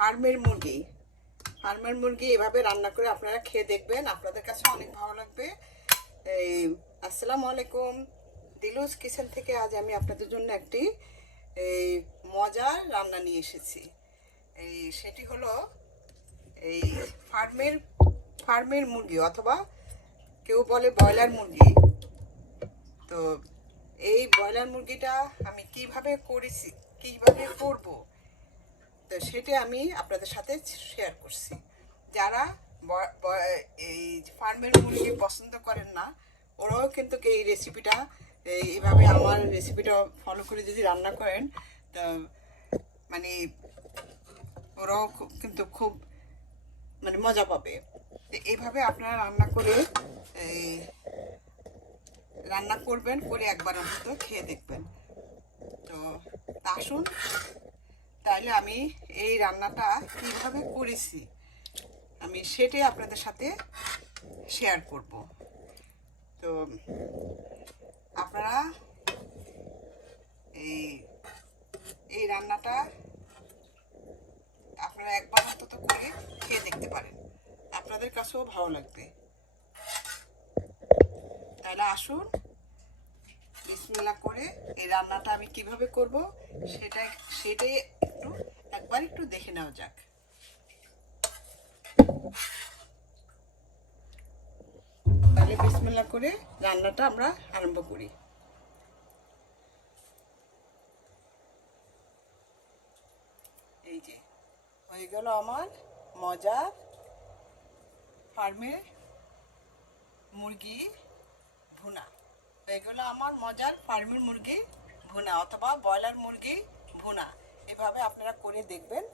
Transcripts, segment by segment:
ফার্মের মুরগি। ফার্মের মুরগি এভাবে রান্না করে আপনারা খেয়ে দেখবেন, আপনাদের কাছে অনেক ভালো লাগবে। এই আসসালামু আলাইকুম, দিলুস কিচেন থেকে আজ আমি আপনাদের জন্য একটি এই মজার রান্না নিয়ে এসেছি। সেটি হলো এই ফার্মের মুরগি, অথবা কেউ বলে ব্রয়লার মুরগি। তো এই ব্রয়লার মুরগিটা আমি কিভাবে করব, তো সেটা আমি আপনাদের সাথে শেয়ার করছি। যারা এই ফার্মের মুরগি পছন্দ করেন না, ওরাও কিন্তু এই রেসিপিটা এইভাবে আমার রেসিপিটা ফলো করে যদি রান্না করেন, তা মানে ওরাও কিন্তু খুব মানে মজা পাবে। তো এইভাবে আপনারা রান্না করবেন, করে একবার অন্তত খেয়ে দেখবেন। তো আসুন তাহলে আমি এই রান্নাটা কিভাবে করেছি আমি সেটাই আপনাদের সাথে শেয়ার করব। তো আপনারা এই রান্নাটা আপনারা একবার অন্তত করে খেয়ে দেখতে পারেন, আপনাদের কাছেও ভালো লাগবে। তাহলে আসুন বিসমিল্লাহ করে এই রান্নাটা আমি কিভাবে করব সেটাই একটু দেখে নেওয়া যাক। তাহলে বিসমিল্লাহ করে রান্নাটা আমরা আরম্ভ করি। এই যে হয়ে গেল আমার মজার ফার্মের মুরগি ভুনা, হয়ে গেল আমার মজার ফার্মের মুরগি ভুনা অথবা ব্রয়লার মুরগি ভুনা। এভাবে আপনারা করে দেখবেন।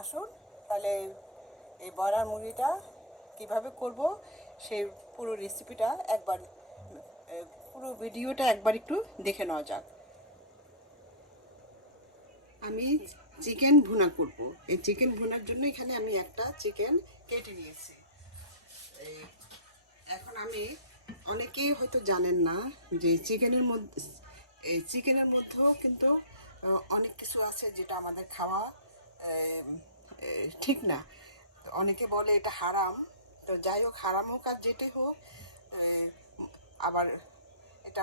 আসুন তাহলে এই ব্রয়লার মুরগিটা কিভাবে করব সেই পুরো রেসিপিটা পুরো ভিডিওটা একবার একটু দেখে নেওয়া যাক। আমি চিকেন ভুনা করব। এই চিকেন ভুনার জন্য এখানে আমি একটা চিকেন কেটে নিয়েছি। এখন আমি অনেকেই হয়তো জানেন না যে চিকেনের মধ্যেও কিন্তু অনেক কিছু আছে যেটা আমাদের খাওয়া ঠিক না। অনেকে বলে এটা হারাম। তো যাই হোক, হারাম হোক আর যেটাই হোক, আবার এটা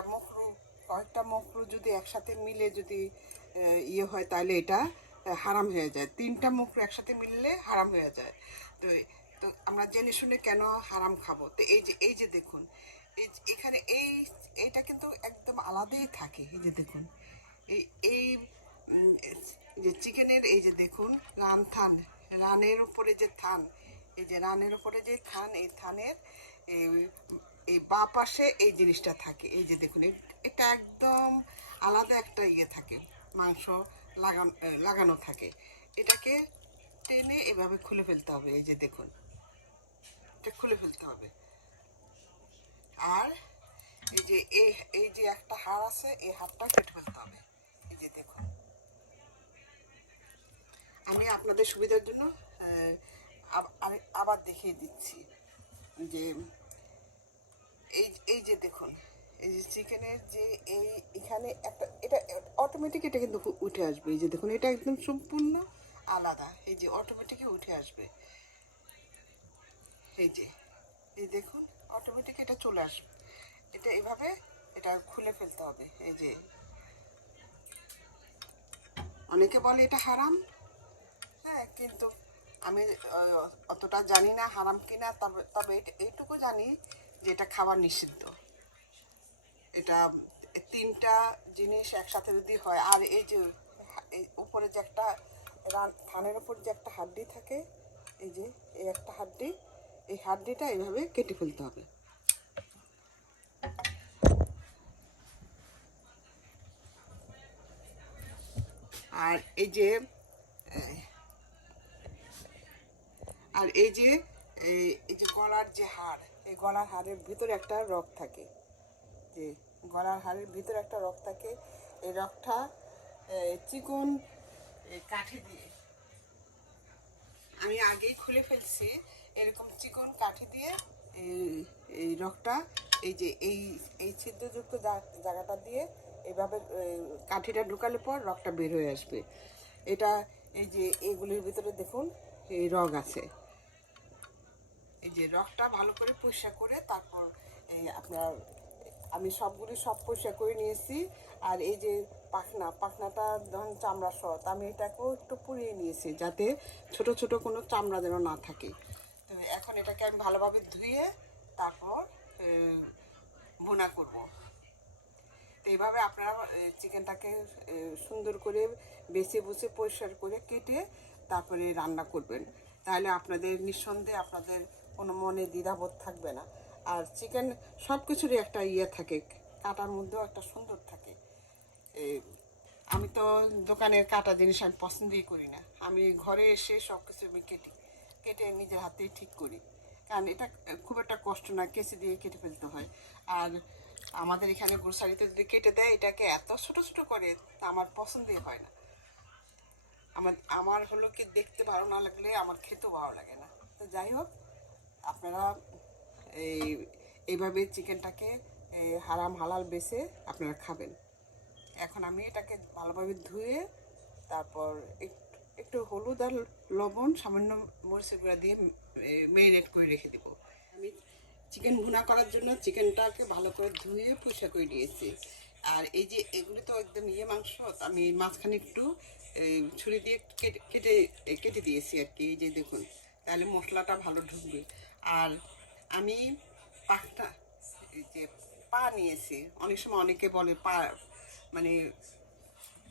কয়েকটা মকরু যদি একসাথে মিলে যদি ইয়ে হয় তাহলে এটা হারাম হয়ে যায়। 3টা মকরু একসাথে মিললে হারাম হয়ে যায়। তো তো আমরা জেনে শুনে কেন হারাম খাবো? তো এই যে দেখুন, এখানে এইটা কিন্তু একদম আলাদাই থাকে। এই যে দেখুন, এই এই যে চিকেনের এই যে দেখুন রানের উপরে যে থান, এই যে রানের উপরে যে থান, এই থানের এই বাঁ পাশে এই জিনিসটা থাকে। এই যে দেখুন, এটা একদম আলাদা একটা ইয়ে থাকে, মাংস লাগানো থাকে। এটাকে টেনে এভাবে খুলে ফেলতে হবে। এই যে দেখুন, এটা খুলে ফেলতে হবে। আর এই যে একটা হাড় আছে, এই হাড়টা কেটে ফেলতে হবে। এই যে দেখুন, আমি আপনাদের সুবিধার জন্য আমি আবার দেখিয়ে দিচ্ছি যে এই যে দেখুন, এই যে চিকেনের যে এখানে এটা অটোমেটিক এটা কিন্তু উঠে আসবে। এই যে দেখুন, এটা একদম সম্পূর্ণ আলাদা। এই যে অটোমেটিকই উঠে আসবে। এই দেখুন, অটোমেটিক এটা চলে আসবে। এটা এভাবে এটা খুলে ফেলতে হবে। এই যে অনেকে বলে এটা হারাম, হ্যাঁ, কিন্তু আমি অতটা জানি না হারাম কিনা। তবে এইটুকু জানি যে এটা খাবার নিষিদ্ধ। এটা 3টা জিনিস একসাথে যদি হয়, আর এই যে উপরে যে একটা থানের উপর যে একটা হাড্ডি থাকে, এই যে এই একটা হাড্ডি, এই হাড্ডিটা এইভাবে কেটে ফেলতে হবে। আর এই যে এই যে গলার যে হাড়, এই গলার হাড়ের ভিতরে একটা রগ থাকে। যে গলার হাড়ের ভিতরে একটা রগ থাকে, এই রগটা চিকন কাঠি দিয়ে আমি আগেই খুলে ফেলছি। এরকম চিকন কাঠি দিয়ে এই রগটা, এই যে এই ছিদ্রযুক্ত জায়গাটা দিয়ে এইভাবে কাঠিটা ঢুকালে পর রগটা বের হয়ে আসবে। এটা এই যে এগুলির ভিতরে দেখুন এই রগ আছে, এই যে রগটা ভালো করে পরিষ্কার করে তারপর আপনার আমি সব পরিষ্কার করে নিয়েছি। আর এই যে পাখনাটা ধরুন চামড়া সহ, আমি এটাকেও একটু পুড়িয়ে নিয়েছি যাতে ছোট ছোট কোনো চামড়া যেন না থাকে। তো এখন এটাকে আমি ভালোভাবে ধুয়ে তারপর ভুনা করব। তো এইভাবে আপনারা চিকেনটাকে সুন্দর করে বেছে বুছে পরিষ্কার করে কেটে তারপরে রান্না করবেন, তাহলে আপনাদের নিঃসন্দেহে আপনাদের কোনো মনে দ্বিধাবোধ থাকবে না। আর চিকেন সব কিছুরই একটা থাকে, কাটার মধ্যেও একটা সুন্দর থাকে। আমি তো দোকানের কাটা জিনিস আমি পছন্দই করি না, আমি ঘরে এসে সব কিছু আমি কেটে নিজের হাতেই ঠিক করি, কারণ এটা খুব একটা কষ্ট না, কেচি দিয়ে কেটে ফেলতে হয়। আর আমাদের এখানে গ্রোসারিতে যদি কেটে দেয় এটাকে এত ছোট ছোট করে, আমার পছন্দই হয় না। আমার হলো কি দেখতে ভালো না লাগলে আমার খেতেও ভালো লাগে না। তো যাই হোক, আপনারা এইভাবে চিকেনটাকে হারাম হালাল বেছে আপনারা খাবেন। এখন আমি এটাকে ভালোভাবে ধুয়ে তারপর একটু হলুদ আর লবণ সামান্য মরিচের গুঁড়া দিয়ে ম্যারিনেট করে রেখে দেবো। আমি চিকেন ভুনা করার জন্য চিকেনটাকে ভালো করে ধুয়ে পরিষ্কার করে নিয়েছি। আর এই যে এগুলি তো একদম মাংস, আমি মাঝখানে একটু ছুরি দিয়ে কেটে কেটে দিয়েছি আর কি, এই যে দেখুন, তাহলে মশলাটা ভালো ঢুকবে। আর আমি পাটা এই যে পা নিয়েছি, অনেক সময় অনেকে বলে পা মানে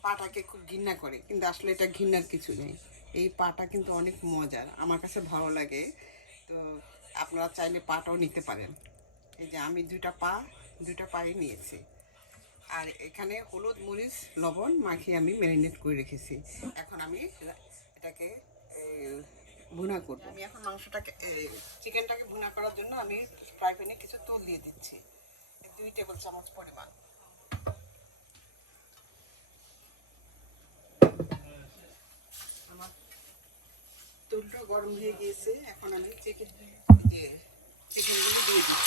পাটাকে খুব ঘৃণা করে, কিন্তু আসলে এটা ঘৃণার কিছু নেই। এই পাটা কিন্তু অনেক মজার, আমার কাছে ভালো লাগে। তো আপনারা চাইলে পাটাও নিতে পারেন। এই যে আমি দুইটা পায়ে নিয়েছি। আর এখানে হলুদ মরিচ লবণ মাখিয়ে আমি ম্যারিনেট করে রেখেছি। এখন আমি এটাকে ভুনা করব। আমি এখন চিকেনটাকে ভুনা করার জন্য আমি ফ্রাই প্যানে কিছু তেল দিয়ে দিচ্ছি, 2 টেবিল চামচ পরিমাণ। আমার তেলটা গরম হয়ে গিয়েছে, এখন আমি চিকেনগুলো দিয়ে দিচ্ছি।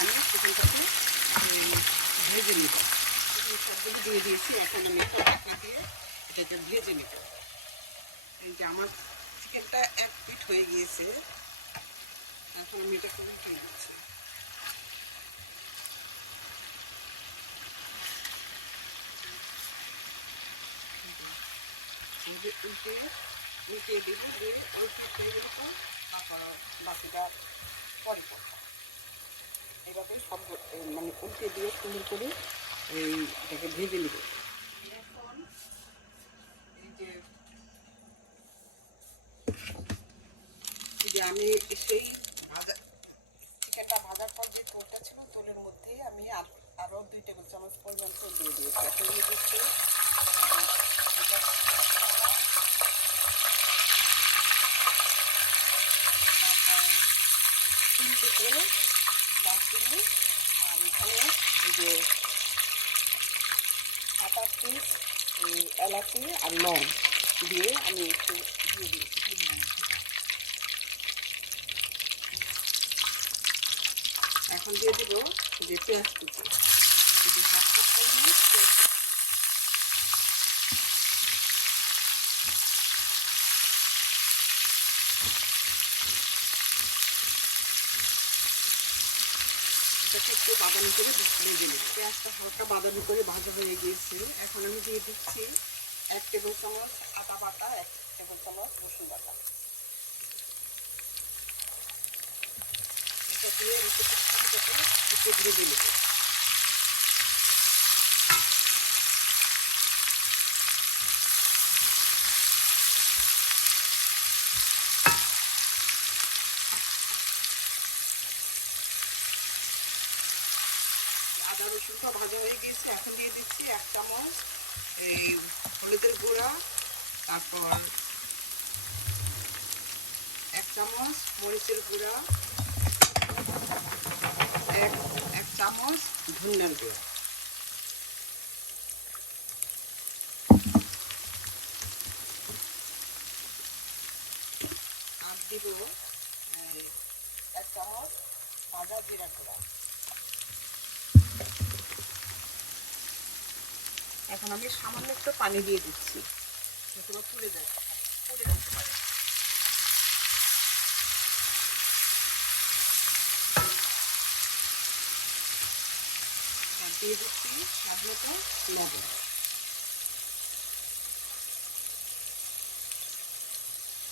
আমি চিকেনটাকে ভেজে নিব, সবগুলো দিয়ে দিয়েছি। এখন আমি একটা ঢাকনা দিয়ে এটাকে ভেজে নিব। এই যে আমার চিকেনটা 1 পিঠ হয়ে গিয়েছে, এখন আমি এটা উল্টে দিচ্ছি। উল্টে দিব, দিয়ে অল্প করে দেবো, তারপর বাকিটা পরে করবো। এইভাবে সব মানে উল্টে দিয়ে সুন্দর করে এটাকে ভেজে নিব। এখন এই যে আমি সেই চিকেনটা ভাজার পর যে তোলটা ছিল, তোলের মধ্যেই আমি আরও 2 টেবিল চামচ পরিমাণ তেল দিয়ে দিয়েছি। এখন দিয়ে দিচ্ছি তিনটে করে দারচিনি, আর এখানে এই যে 7-8 পিস এলাচি আর লং দিয়ে আমি একটু দিয়ে দিয়েছি। এখন দিয়ে দেবো যে পেঁয়াজ কুচি, এই যে 1/2 কাপ পরিমাণ পেঁয়াজ কুচি। এটাকে একটু বাদামি করে ভেজে নিই। পেঁয়াজটা হালকা বাদামি করে ভাজা হয়ে গিয়েছে, এখন আমি দিয়ে দিচ্ছি 1 টেবিল চামচ আদা বাটা, 1 টেবিল চামচ রসুন বাটা। এটা দিয়ে একটু ভেজে নেব। আদা রসুনটা ভাজা হয়ে গিয়েছে, এখন দিয়ে দিচ্ছি 1 চামচ এই হলুদের গুঁড়া, তারপর 1 চামচ মরিচের গুঁড়া, 1 চামচ ধনিয়ার গুঁড়া। দেবো 1 চামচ ভাজা জিরা গুঁড়া। এখন আমি সামান্য একটু পানি দিয়ে দিচ্ছি, পুড়ে যায়, পুড়ে যেতে পারে। দিয়ে দিচ্ছি স্বাদ মতো লবণ।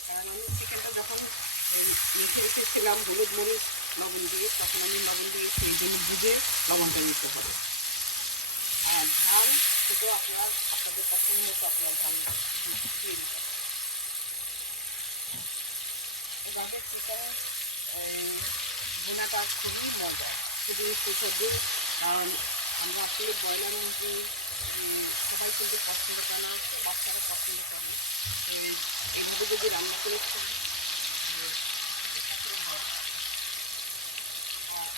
কারণ আমি চিকেনটা যখন রেখে রেখেছিলাম হলুদ মরিচ লবণ দিয়ে, তখন আমি লবণ দিয়ে সেই জন্য বুঝে লবণটা দিতে হবে। আর ঝাল সেটা আপনাদের পছন্দ মতো আপনার ঝাল দিয়ে দিতে। এভাবে চিকেন ভুনাটা খুবই মজা, শুধু সুস্বাদু। কারণ আমরা আসলে ব্রয়লার মুরগি সবাই কিন্তু পছন্দ করে না, বাচ্চারা পছন্দ করে না। এইভাবে যদি রান্না করে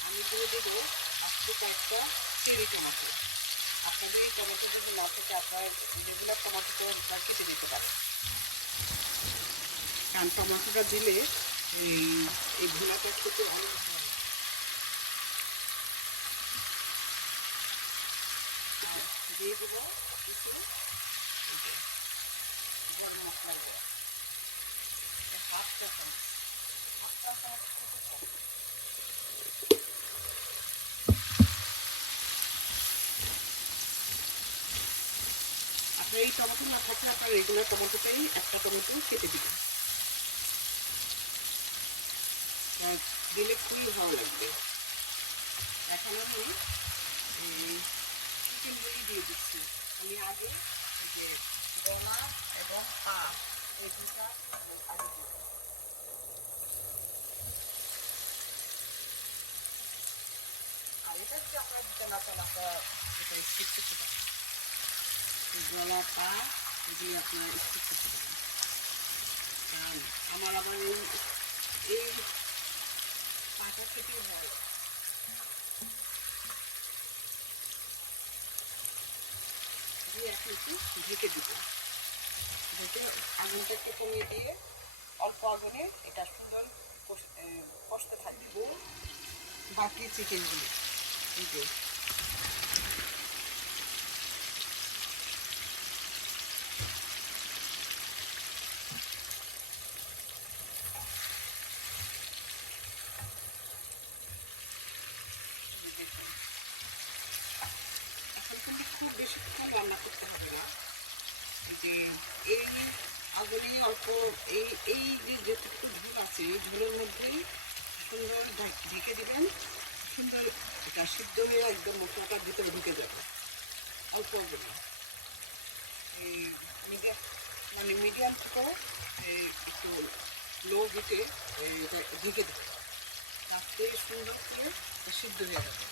আমি দিয়ে দেবো আজকে কয়েকটা চেরি টমেটো। আপনাদের এই টমেটো যদি না থেকে আপনার রেগুলার টমেটো কেটে দিতে পারেন, কারণ টমেটোটা দিলে এই ভুনাটা খেতে অনেক ভালো লাগে। দিয়ে দেবো কিছু গরম মশলা দিয়ে হাফ চা চামচ থেকে কম। আপনার এই টমেটো না থাকলে আপনার রেগুলার টমেটোটাই একটা টমেটো কেটে দিবেন, দিলে খুবই ভালো লাগবে। এখন আমি চিকেনগুলি দিয়ে দিচ্ছি। আমি আগে যে গলা এবং পা এই দুটা আগে দিব। আর এটা হচ্ছে আপনার দিতে না চান আপনারা এটা স্কিপ করতে পারেন। গলা পা দিয়ে আপনার স্কিপ করতে পারেন। আমার আবার এই পাটা খেতেও ভালো। দিয়ে এখন একটু ঢেকে দিব, ঢেকে আগুনটাকে কমিয়ে দিয়ে অল্প আগুনে এটা সুন্দর কষতে থাকবো বাকি চিকেনগুলো। দিয়ে খুব বেশিক্ষণ রান্না করতে হবে না, যে এই আগুনে অল্প এই যে যেটুকু ঝোল আছে এই ঝোলের মধ্যেই সুন্দর ঢেকে দেবেন। সুন্দর এটা সিদ্ধ হয়ে একদম মশলাটার ভিতরে ঢুকে যাবে অল্প আগুনে। এই মিডিয়াম থেকে একটু লো হিটে এটা ঢেকে দেবে, তাতে সুন্দর করে সিদ্ধ হয়ে যাবে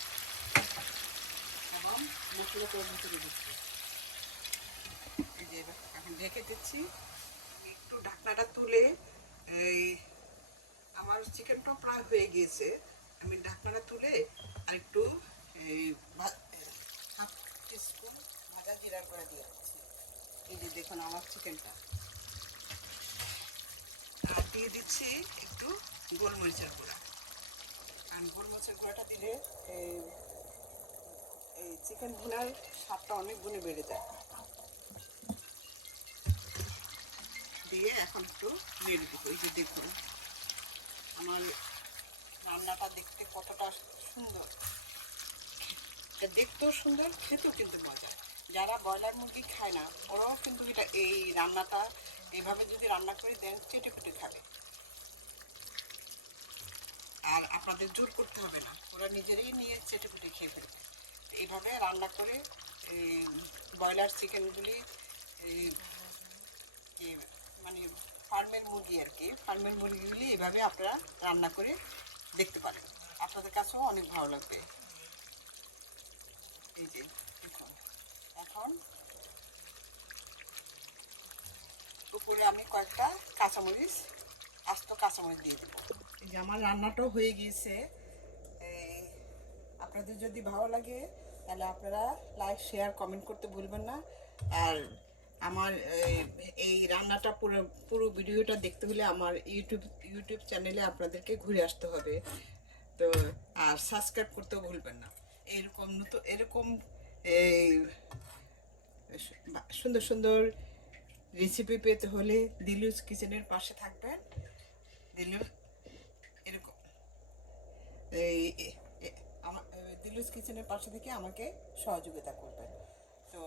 এবং মশলাটার ভিতরে ঢুকবে। এই যে এখন ঢেকে দিচ্ছি, একটু ঢাকনাটা তুলে আমার চিকেনটা প্রায় হয়ে গিয়েছে, আমি ঢাকনাটা তুলে আর একটু হাফ টিস্পুন ভাজা জিরা করে দিয়ে দিচ্ছি। এই যে দেখুন আমার চিকেনটা। আর দিয়ে দিচ্ছি একটু গোলমরিচের গুঁড়া, আর গোলমরিচের গুঁড়াটা দিলে এই চিকেন ভুনার স্বাদটা অনেক গুণে বেড়ে যায়। দিয়ে এখন একটু নেড়ে দেবো। এই যে দেখুন আমার রান্নাটা দেখতে কতটা সুন্দর, দেখতেও সুন্দর, খেতেও কিন্তু মজা। যারা ব্রয়লার মুরগি খায় না ওরাও কিন্তু এটা এই রান্নাটা এইভাবে যদি রান্না করে দেন চেটে ফুটে খাবে, আর আপনাদের জোর করতে হবে না, ওরা নিজেরাই নিয়ে চেটে ফুটে খেয়ে ফেলবে। এইভাবে রান্না করে ব্রয়লার চিকেনগুলি মানে ফার্মের মুরগি আর কি, ফার্মের মুরগিগুলি এইভাবে আপনারা রান্না করে দেখতে পারেন, আপনাদের কাছেও অনেক ভালো লাগবে। এই যে দেখুন এখন উপরে আমি কয়েকটা কাঁচামরিচ, আস্ত কাঁচামরিচ দিয়ে দেবো। এই যে আমার রান্নাটাও হয়ে গিয়েছে। আপনাদের যদি ভালো লাগে তাহলে আপনারা লাইক শেয়ার কমেন্ট করতে ভুলবেন না, আর আমার এই রান্নাটা পুরো পুরো ভিডিওটা দেখতে হলে আমার ইউটিউব চ্যানেলে আপনাদেরকে ঘুরে আসতে হবে। তো আর সাবস্ক্রাইব করতেও ভুলবেন না। এরকম এই সুন্দর সুন্দর রেসিপি পেতে হলে দিলুস কিচেনের পাশে থাকবেন। দিলুস এরকম এই আমার দিলুস কিচেনের পাশে থেকে আমাকে সহযোগিতা করবেন। তো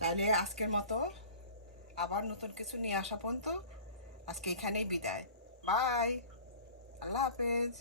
তাহলে আজকের মতো আবার নতুন কিছু নিয়ে আসা পর্যন্ত আজকে এখানেই বিদায়। বাই, আল্লাহ হাফেজ।